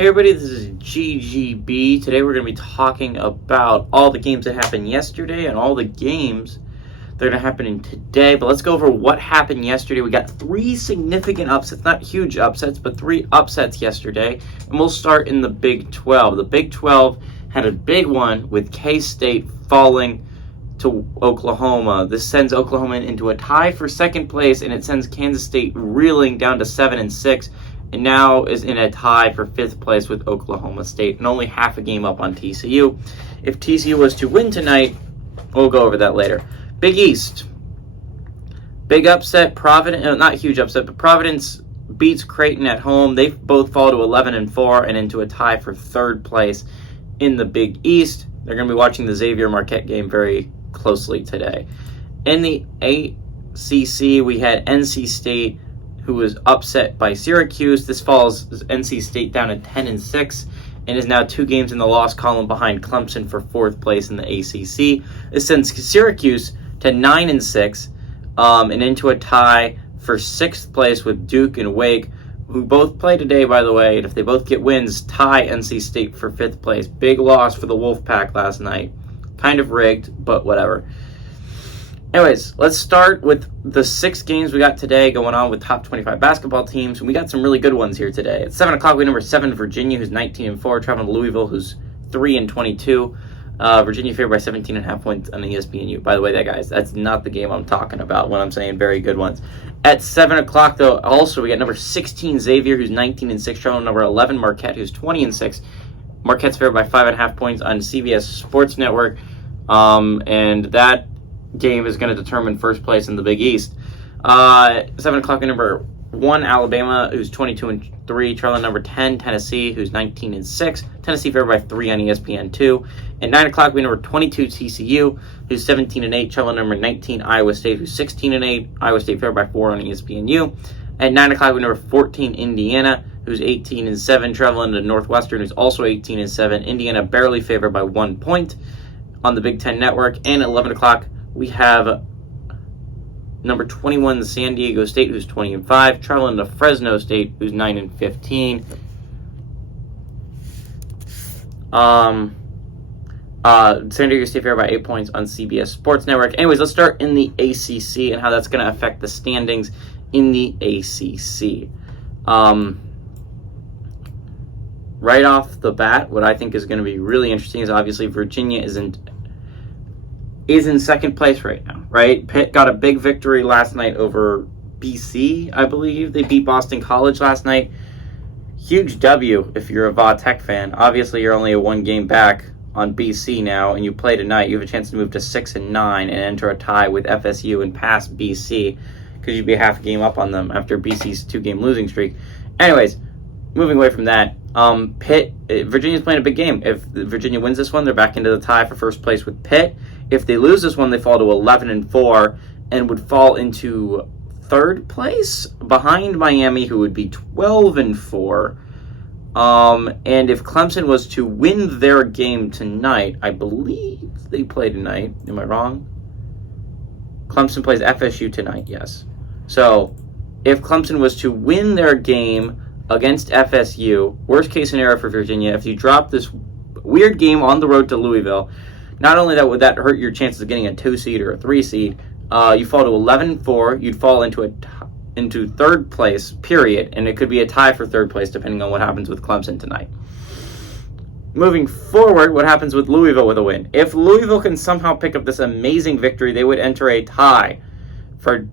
Hey everybody, this is GGB. Today we're going to be talking about all the games that happened yesterday and all the games that are going to happen today. But let's go over what happened yesterday. We got three significant upsets, not huge upsets, but three upsets yesterday. And we'll start in the Big 12. The Big 12 had a big one with K-State falling to Oklahoma. This sends Oklahoma into a tie for second place, and it sends Kansas State reeling down to 7-6. And now is in a tie for fifth place with Oklahoma State and only half a game up on TCU. If TCU was to win tonight, we'll go over that later. Big East. Big upset. Providence, not huge upset, but Providence beats Creighton at home. They both fall to 11-4 and into a tie for third place in the Big East. They're going to be watching the Xavier Marquette game very closely today. In the ACC, we had NC State, who was upset by Syracuse. This falls NC State down to 10-6 and is now 2 games in the loss column behind Clemson for fourth place in the ACC. This sends Syracuse to 9-6 and into a tie for sixth place with Duke and Wake, who both play today, by the way, and if they both get wins, tie NC State for fifth place. Big loss for the Wolfpack last night. Kind of rigged, but whatever. Anyways, let's start with the 6 games we got today going on with top 25 basketball teams. And we got some really good ones here today. At 7 o'clock, we have number 7, Virginia, who's 19-4, traveling to Louisville, who's 3-22. Virginia favored by 17.5 points on the ESPNU. By the way, that's not the game I'm talking about when I'm saying very good ones. At 7 o'clock, though, also, we got number 16, Xavier, who's 19-6, traveling to number 11, Marquette, who's 20-6. Marquette's favored by 5.5 points on CBS Sports Network. And that game is going to determine first place in the Big East. 7 o'clock, number 1, Alabama, who's 22-3, trailing number 10, Tennessee, who's 19-6. Tennessee favored by 3 on ESPN2. At 9 o'clock, we number 22, TCU, who's 17-8, trailing number 19, Iowa State, who's 16-8. Iowa State favored by 4 on ESPNU. At 9 o'clock, we number 14, Indiana, who's 18-7, traveling to Northwestern, who's also 18-7. Indiana barely favored by 1 point on the Big Ten Network. And at 11 o'clock, we have number 21, San Diego State, who's 20-5, traveling to Fresno State, who's 9-15. San Diego State favored by 8 points on CBS Sports Network. Anyways, let's start in the ACC and how that's going to affect the standings in the ACC. Right off the bat, what I think is going to be really interesting is obviously Virginia is in second place right now, right? Pitt got a big victory last night over BC, I believe. They beat Boston College last night. Huge W if you're a Va Tech fan. Obviously, you're only a 1 game back on BC now, and you play tonight. You have a chance to move to 6-9 and enter a tie with FSU and pass BC because you'd be half a game up on them after BC's 2-game losing streak. Anyways, moving away from that, Virginia's playing a big game. If Virginia wins this one, they're back into the tie for first place with Pitt. If they lose this one, they fall to 11-4 and would fall into third place behind Miami, who would be 12-4. And if Clemson was to win their game tonight, I believe they play tonight. Am I wrong? Clemson plays FSU tonight, yes. So if Clemson was to win their game against FSU, worst case scenario for Virginia, if you drop this weird game on the road to Louisville, not only that would that hurt your chances of getting a 2 seed or a 3 seed, you fall to 11-4, you'd fall into third place, period, and it could be a tie for third place depending on what happens with Clemson tonight. Moving forward, what happens with Louisville with a win? If Louisville can somehow pick up this amazing victory, they would enter a tie for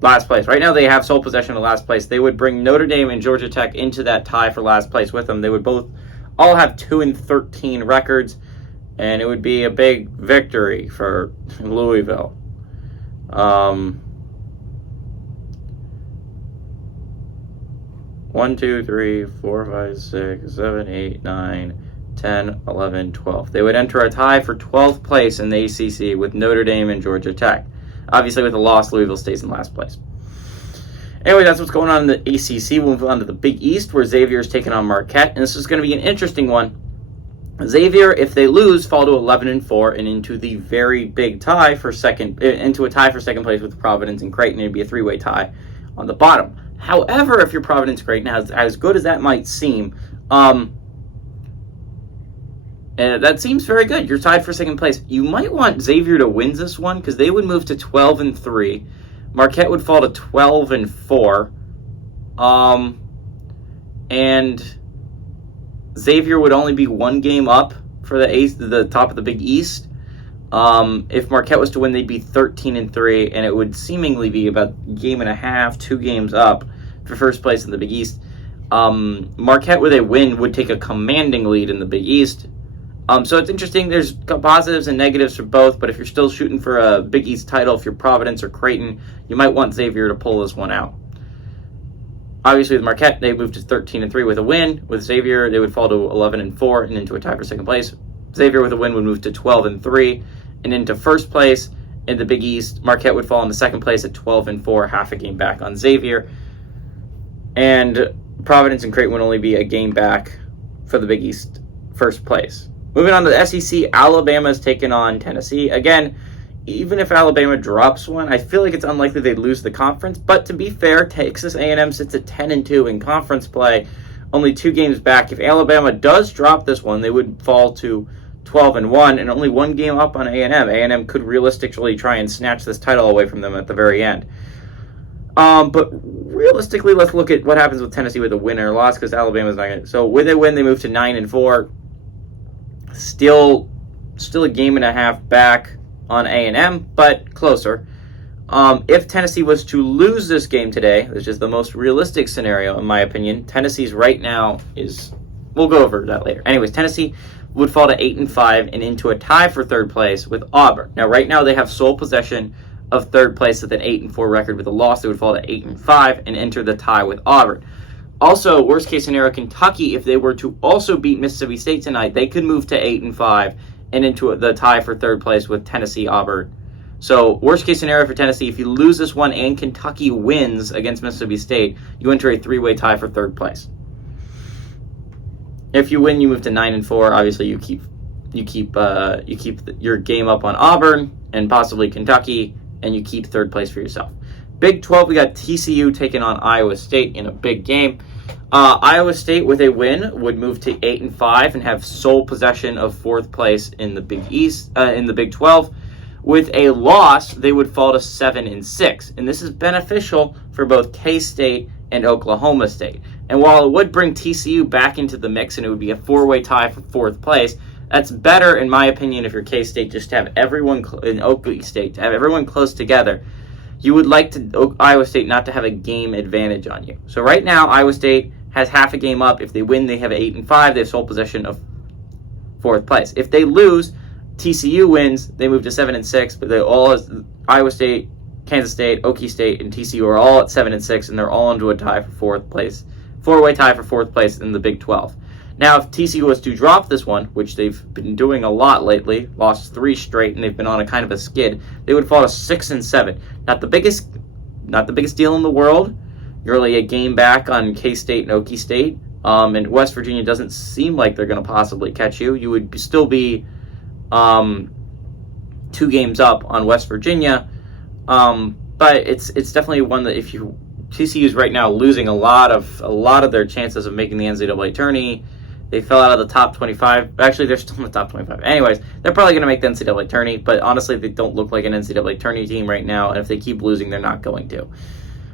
last place. Right now they have sole possession of last place. They would bring Notre Dame and Georgia Tech into that tie for last place with them. They would all have 2-13 records, and it would be a big victory for Louisville. 1, 2, 3, 4, 5, 6, 7, 8, 9, 10, 11, 12. They would enter a tie for 12th place in the ACC with Notre Dame and Georgia Tech. Obviously, with a loss, Louisville stays in last place. Anyway, that's what's going on in the ACC. We'll move on to the Big East, where Xavier is taking on Marquette, and this is going to be an interesting one. Xavier, if they lose, fall to 11-4 and into the very big tie for second place with Providence and Creighton. It'd be a 3-way tie on the bottom. However, if you're Providence Creighton, as good as that might seem, And that seems very good. You're tied for second place. You might want Xavier to win this one because they would move to 12-3. Marquette would fall to 12-4. And Xavier would only be one game up for the top of the Big East. If Marquette was to win, they'd be 13-3, and it would seemingly be about a game and a half, 2 games up for first place in the Big East. Marquette, with a win, would take a commanding lead in the Big East. So it's interesting. There's positives and negatives for both, but if you're still shooting for a Big East title, if you're Providence or Creighton, you might want Xavier to pull this one out. Obviously, with Marquette, they moved to 13-3 with a win. With Xavier, they would fall to 11-4 and into a tie for second place. Xavier, with a win, would move to 12-3 and into first place in the Big East. Marquette would fall into second place at 12-4, half a game back on Xavier. And Providence and Creighton would only be a game back for the Big East first place. Moving on to the SEC, Alabama is taking on Tennessee. Again, even if Alabama drops one, I feel like it's unlikely they'd lose the conference. But to be fair, Texas A&M sits at 10-2 in conference play, only 2 games back. If Alabama does drop this one, they would fall to 12-1 and only 1 game up on A&M. A&M could realistically try and snatch this title away from them at the very end. But realistically, let's look at what happens with Tennessee with a win or loss, because Alabama's not going to. So with a win, they move to 9-4. Still a game and a half back on A&M, but closer. If Tennessee was to lose this game today, which is the most realistic scenario in my opinion, Tennessee's right now is, we'll go over that later. Anyways, Tennessee would fall to 8-5 and into a tie for third place with Auburn. Now, right now they have sole possession of third place with an 8-4 record. With a loss, they would fall to 8-5 and enter the tie with Auburn. Also, worst case scenario, Kentucky, if they were to also beat Mississippi State tonight, they could move to 8-5 and into the tie for third place with Tennessee, Auburn. So, worst case scenario for Tennessee, if you lose this one and Kentucky wins against Mississippi State, you enter a 3-way tie for third place. If you win, you move to 9-4. Obviously, you keep your game up on Auburn and possibly Kentucky, and you keep third place for yourself. Big 12, we got TCU taking on Iowa State in a big game. Iowa State, with a win, would move to 8-5 and have sole possession of fourth place in the Big East, in the Big 12. With a loss, they would fall to 7-6, and this is beneficial for both K-State and Oklahoma State. And while it would bring TCU back into the mix, and it would be a 4-way tie for fourth place, that's better, in my opinion, if you're K-State, just to have everyone in Oklahoma State, to have everyone close together. You would like Iowa State not to have a game advantage on you. So right now, Iowa State has half a game up. If they win, they have 8-5. They have sole possession of fourth place. If they lose, TCU wins. They move to 7-6. But they all, Iowa State, Kansas State, Okie State, and TCU are all at 7-6, and they're all into a tie for fourth place. 4-way tie for fourth place in the Big 12. Now, if TCU was to drop this one, which they've been doing a lot lately, lost 3 straight, and they've been on a kind of a skid, they would fall to 6-7. Not the biggest deal in the world. You're only a game back on K-State and Okie State, and West Virginia doesn't seem like they're going to possibly catch you. You would still be 2 games up on West Virginia, but it's definitely one that if you TCU's right now losing a lot of their chances of making the NCAA tourney. They fell out of the top 25. Actually, they're still in the top 25. Anyways, they're probably going to make the NCAA tourney, but honestly, they don't look like an NCAA tourney team right now, and if they keep losing, they're not going to.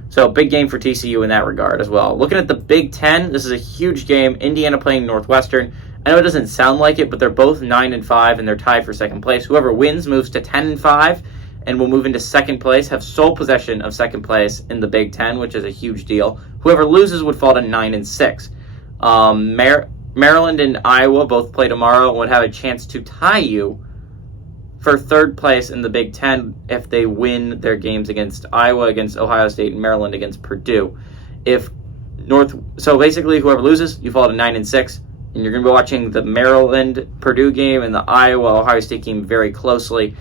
So, big game for TCU in that regard as well. Looking at the Big Ten, this is a huge game. Indiana playing Northwestern. I know it doesn't sound like it, but they're both 9-5, and they're tied for second place. Whoever wins moves to 10-5, and will move into second place, have sole possession of second place in the Big Ten, which is a huge deal. Whoever loses would fall to 9-6. Maryland and Iowa both play tomorrow and would have a chance to tie you for third place in the Big Ten if they win their games against Iowa, against Ohio State, and Maryland against Purdue. So basically, whoever loses, you fall to 9-6, and you're going to be watching the Maryland-Purdue game and the Iowa-Ohio State game very closely.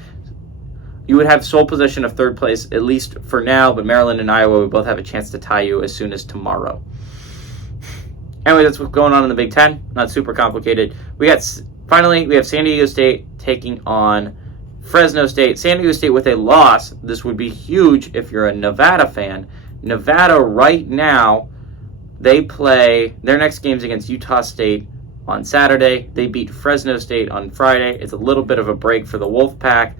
You would have sole possession of third place, at least for now, but Maryland and Iowa would both have a chance to tie you as soon as tomorrow. Anyway, that's what's going on in the Big Ten. Not super complicated. Finally, we have San Diego State taking on Fresno State. San Diego State with a loss. This would be huge if you're a Nevada fan. Nevada right now They play their next game's against Utah State on Saturday. They beat Fresno State on Friday. It's a little bit of a break for the Wolfpack,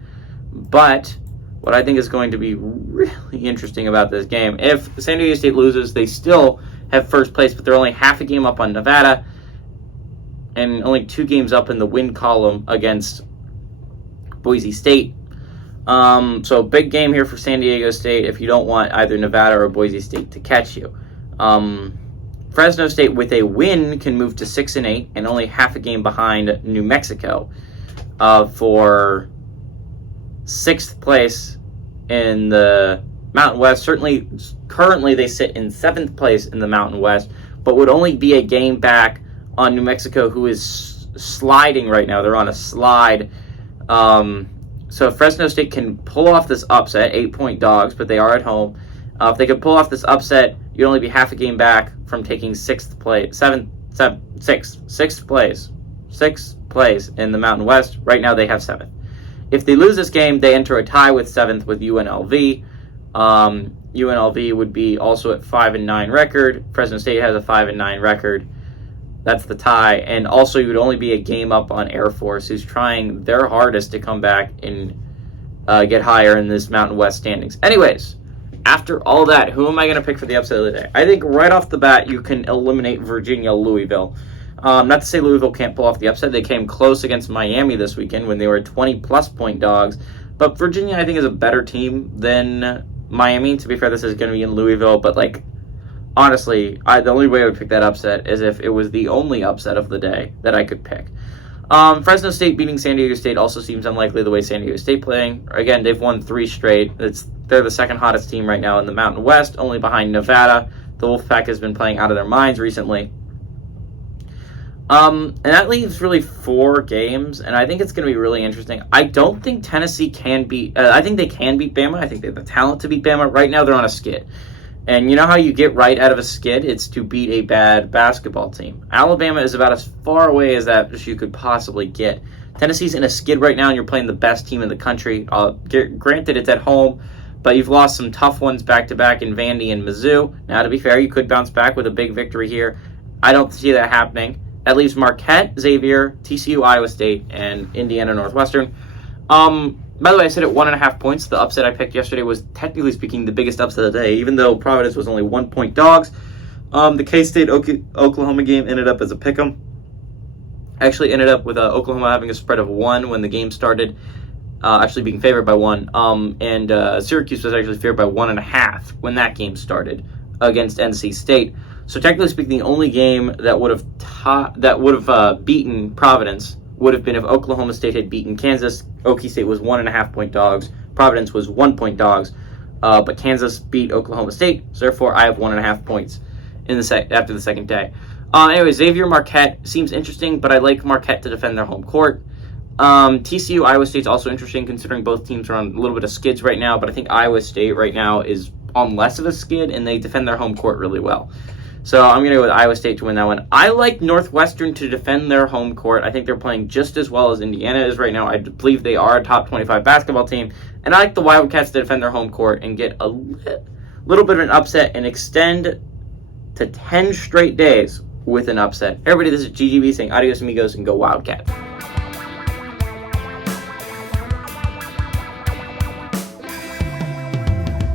but what I think is going to be really interesting about this game, if San Diego State loses, they still have first place, but they're only half a game up on Nevada and only 2 games up in the win column against Boise State. So big game here for San Diego State if you don't want either Nevada or Boise State to catch you. Fresno State with a win can move to 6-8 and only half a game behind New Mexico for 6th place in the Mountain West. Certainly, currently they sit in 7th place in the Mountain West, but would only be a game back on New Mexico, who is sliding right now. They're on a slide. So Fresno State can pull off this upset, 8-point dogs, but they are at home. If they could pull off this upset, you'd only be half a game back from taking 6th place in the Mountain West. Right now they have 7th. If they lose this game, they enter a tie with 7th with UNLV. UNLV would be also at 5-9 record. Fresno State has a 5-9 record. That's the tie. And also, you would only be a game up on Air Force, who's trying their hardest to come back and get higher in this Mountain West standings. Anyways, after all that, who am I going to pick for the upset of the day? I think right off the bat, you can eliminate Virginia-Louisville. Not to say Louisville can't pull off the upset. They came close against Miami this weekend when they were 20-plus point dogs. But Virginia, I think, is a better team than Miami. To be fair, this is going to be in Louisville. But, honestly, the only way I would pick that upset is if it was the only upset of the day that I could pick. Fresno State beating San Diego State also seems unlikely the way San Diego State playing. Again, they've won 3 straight. They're the second hottest team right now in the Mountain West, only behind Nevada. The Wolfpack has been playing out of their minds recently. And that leaves really 4 games, and I think it's going to be really interesting. I don't think Tennessee can beat... I think they can beat Bama. I think they have the talent to beat Bama. Right now, they're on a skid. And you know how you get right out of a skid? It's to beat a bad basketball team. Alabama is about as far away as that as you could possibly get. Tennessee's in a skid right now, and you're playing the best team in the country. Granted, it's at home, but you've lost some tough ones back-to-back in Vandy and Mizzou. Now, to be fair, you could bounce back with a big victory here. I don't see that happening. That leaves Marquette, Xavier, TCU, Iowa State, and Indiana Northwestern. By the way, I said at 1.5 points. The upset I picked yesterday was, technically speaking, the biggest upset of the day, even though Providence was only 1-point dogs. The K-State Oklahoma game ended up as a pick'em. Actually ended up with Oklahoma having a spread of 1 when the game started, actually being favored by 1. And Syracuse was actually favored by 1.5 when that game started against NC State. So technically speaking, the only game that would have beaten Providence would have been if Oklahoma State had beaten Kansas. Okie State was 1.5-point dogs. Providence was 1-point dogs. But Kansas beat Oklahoma State, so therefore I have 1.5 points after the second day. Anyway, Xavier Marquette seems interesting, but I like Marquette to defend their home court. TCU Iowa State's also interesting, considering both teams are on a little bit of skids right now, but I think Iowa State right now is on less of a skid, and they defend their home court really well. So I'm going to go with Iowa State to win that one. I like Northwestern to defend their home court. I think they're playing just as well as Indiana is right now. I believe they are a top 25 basketball team. And I like the Wildcats to defend their home court and get a little bit of an upset and extend to 10 straight days with an upset. Everybody, this is GGB saying adios amigos and go Wildcats.